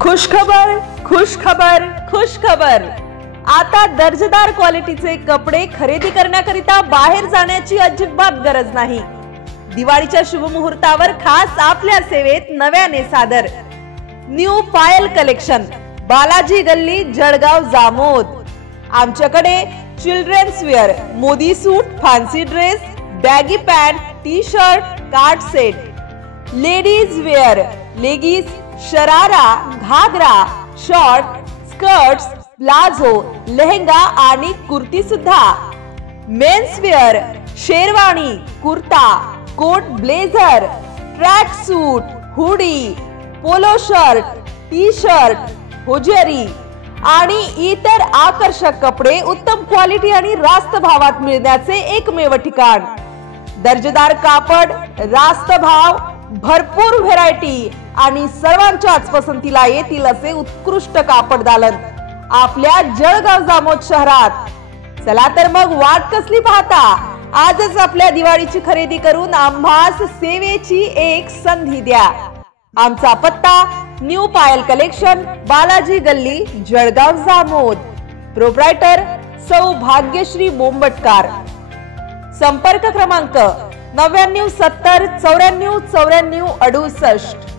खुशखबर खुशखबर खुशखबर। आता दर्जेदार क्वालिटीचे कपडे खरेदी करण्याकरिता बाहेर जाण्याची अजिबात गरज नाही। दिवाळीच्या शुभ मुहूर्तावर खास आपल्या सेवेत नव्याने सादर न्यू पायल कलेक्शन, बालाजी गल्ली, जळगाव जामोद। आमच्याकडे children's wear, Modi suit, fancy dress, baggy pant, T shirt, card set, ladies wear, leggings, sharara, ghagra, short, skirts, palazzo, lehenga आणि कुर्ती सुद्धा। Men's wear, sherwani, kurta, coat, blazer, track suit, hoodie, polo shirt, T shirt, hosiery आणि इतर आकर्षक कपडे उत्तम quality आणि रास्त भावात मिळण्याचे एकमेव ठिकाण। दर्जेदार कापड, रास्त भाव, भरपूर व्हेरायटी आणि सर्वांच्याच पसंतीला येतील असे उत्कृष्ट कापड दालन आपल्या जळगाव जामोद शहरात। चला तर मग वाट कसली पाहता, आजच आपल्या दिवाळीची खरेदी करून आम्हास सेवेची एक संधी द्या। आमचा पत्ता न्यू पायल कलेक्शन, बालाजी गल्ली, जळगाव जामोद। प्रोप्रायटर सौ भाग्यश्री बोंबटकार। संपर्क क्रमांक 99 70 94 94 68।